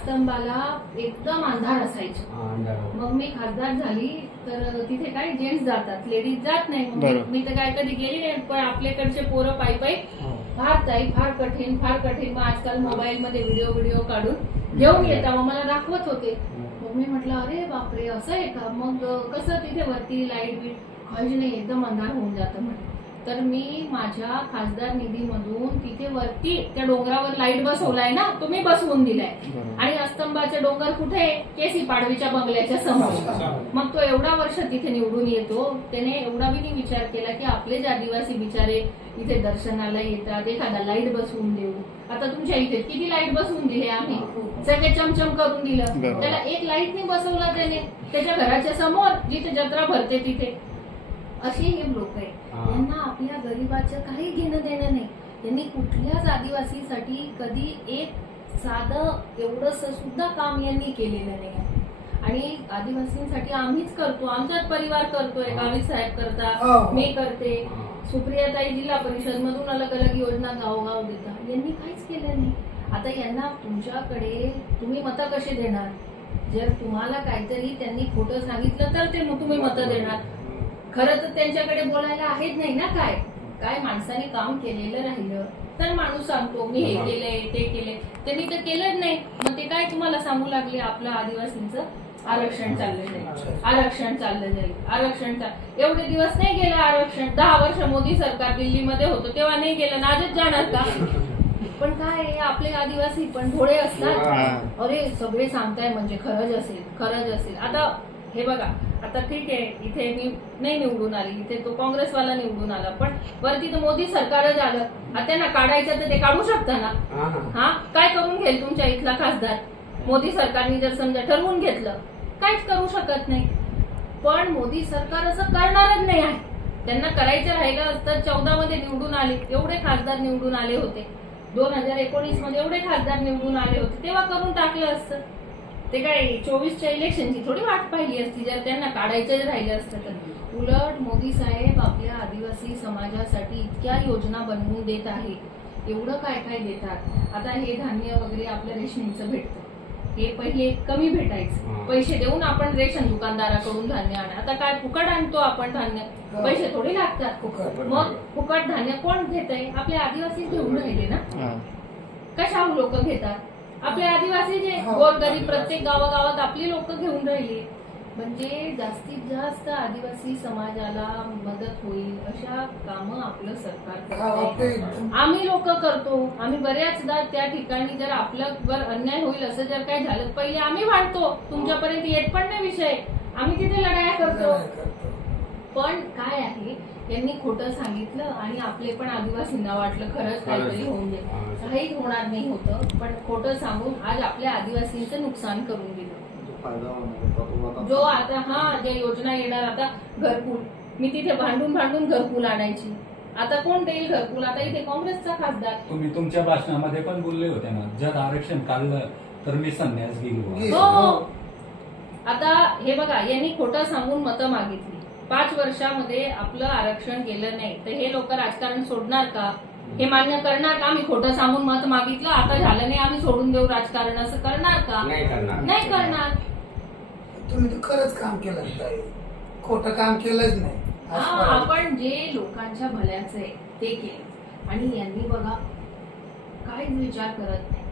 स्तंभाला एकदम अंधार असायचं. मग मी खासदार झाली तर तिथे काय जेंट्स जातात, लेडीज जात नाही. मग मी तर काय कधी गेली नाही, पण आपल्याकडचे पोरं पायी पायी फार ताई फार कठीण मग आजकाल मोबाईल मध्ये व्हिडिओ काढून घेऊन येतात, मग मला दाखवत होते. मग मी म्हटलं अरे बापरे असं आहे का. मग कसं तिथे वरती लाईट बीट काहीच नाही, एकदम अंधार होऊन जातं म्हणे. तर मी माझ्या खासदार निधीमधून तिथे वरती त्या डोंगरावर लाईट बसवलाय ना, तो मी बसवून दिलाय. आणि स्तंभाचे डोंगर कुठे, केसी पाडवीच्या बंगल्याच्या समोर. मग तो एवढा वर्ष तिथे निवडून येतो, त्याने एवढा बी विचार केला की आपले जे आदिवासी बिचारे इथे दर्शनाला येतात, एखादा लाईट बसवून देऊ. आता तुमच्या इथे किती लाईट बसवून दिले आम्ही, सगळे चमचम करून दिलं. त्याला एक लाईट नाही बसवला त्याने त्याच्या घराच्या समोर, जिथे जत्रा भरते तिथे. असे हे लोक आहे, यांना आपल्या गरिबाचं काही घेणं देणं नाही. त्यांनी कुठल्याच आदिवासीसाठी कधी एक साधं एवढंस सुद्धा काम यांनी केलेलं नाही. आणि आदिवासींसाठी आम्हीच करतो, आमचाच परिवार करतोय. गावी साहेब करता, मी करते, सुप्रियाताई जिल्हा परिषद मधून अलग अलग योजना गावोगाव देतात. यांनी काहीच केलं नाही. आता यांना तुमच्याकडे तुम्ही मतं कसे देणार. जर तुम्हाला काहीतरी त्यांनी खोटं सांगितलं तर ते तुम्ही मतं देणार. खरं तर त्यांच्याकडे बोलायला आहेच नाही ना. काय माणसाने काम केलेलं राहिलं तर माणूस सांगतो मी हे केलंय ते केलंय. त्यांनी तर केलंच नाही. मग ते काय तुम्हाला सांगू लागले आपलं आदिवासींचं आरक्षण चाललं जाईल. एवढे दिवस नाही गेलं आरक्षण. 10 वर्ष मोदी सरकार दिल्लीमध्ये होतं तेव्हा नाही गेलं, आजच जाणार का. पण काय आपले आदिवासी पण भोळे असतात. अरे सगळे सांगताय म्हणजे खरंच असेल. आता हे बघा, आता ठीक आहे इथे मी नाही निवडून आली, इथे तो काँग्रेसवाला निवडून आला, पण वरती तर मोदी सरकारच आलं. आता त्यांना काढायचं तर ते काढू शकता ना. काय करून घेईल तुमच्या इथला खासदार. मोदी सरकारने जर समजा ठरवून घेतलं, काहीच करू शकत नाही. पण मोदी सरकार असं करणारच नाही आहे. त्यांना करायचं राहिलं असतं 14 मध्ये निवडून आले, एवढे खासदार निवडून आले होते. 2019 मध्ये एवढे खासदार निवडून आले होते, तेव्हा करून टाकलं असतं. ते काय 24च्या इलेक्शनची थोडी वाट पाहिली असती जर त्यांना काढायचं राहिलं असतं तर. उलट मोदी साहेब आपल्या आदिवासी समाजासाठी इतक्या योजना बनवून देत आहे. एवढं काय देतात. आता हे धान्य वगैरे आपल्या रेशनिंगचं भेटतं, हे पहिले कमी भेटायचं. पैसे देऊन आपण रेशन दुकानदाराकडून धान्य आणा. आता काय फुकट आणतो आपण धान्य, पैसे थोडी लागतात. मग फुकट धान्य कोण घेत आहे, आपले आदिवासी घेऊन राहिले ना. कशा लोक घेतात, आपले आदिवासी जे गोरगरीब प्रत्येक गावागावात आपली लोक घेऊन राहिली. म्हणजे जास्तीत जास्त आदिवासी समाजाला मदत होईल अशा कामं आपलं सरकार करतं. आम्ही लोक करतो. आम्ही बऱ्याचदा त्या ठिकाणी जर आपल्यावर अन्याय होईल असं जर काय झालं, पहिले आम्ही भांडतो. तुमच्यापर्यंत येत पण नाही विषय, आम्ही तिथे लढाया करतो. पण काय आहे, यांनी खोटं सांगितलं आणि आपले पण आदिवासींना वाटलं खरंच काहीतरी होऊन जाईल. काहीच होणार नाही होतं, पण खोटं सांगून आज आपल्या आदिवासींचं नुकसान करून दिलं. जो आता ज्या योजना येणार, आता घरकुल, मी तिथे भांडून घरकुल आणायची. आता कोण देईल घरकुल. आता इथे काँग्रेसचा खासदार. तुम्ही तुमच्या भाषणामध्ये पण बोलले होते ना, जर आरक्षण काढलं तर मी संन्यास घेईल. हो. आता हे बघा, यांनी खोटं सांगून मतं मागितली. 5 वर्षामध्ये आपलं आरक्षण केलं नाही तर हे लोक राजकारण सोडणार का. हे मान्य करणार का आम्ही खोटं सांगून मत मागितलं, आता झालं नाही आम्ही सोडून देऊ राजकारण, असं करणार का. नाही करणार. तुम्ही तर खरंच काम केलं, खोटं काम केलंच नाही. आपण जे लोकांच्या भल्याचं आहे ते केलं. आणि यांनी बघा काहीच विचार करत नाही.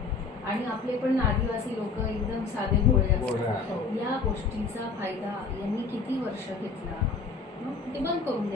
आणि आपले पण आदिवासी लोक एकदम साधे भोळे असतात. या गोष्टीचा फायदा यांनी किती वर्ष घेतला, ते बंद करून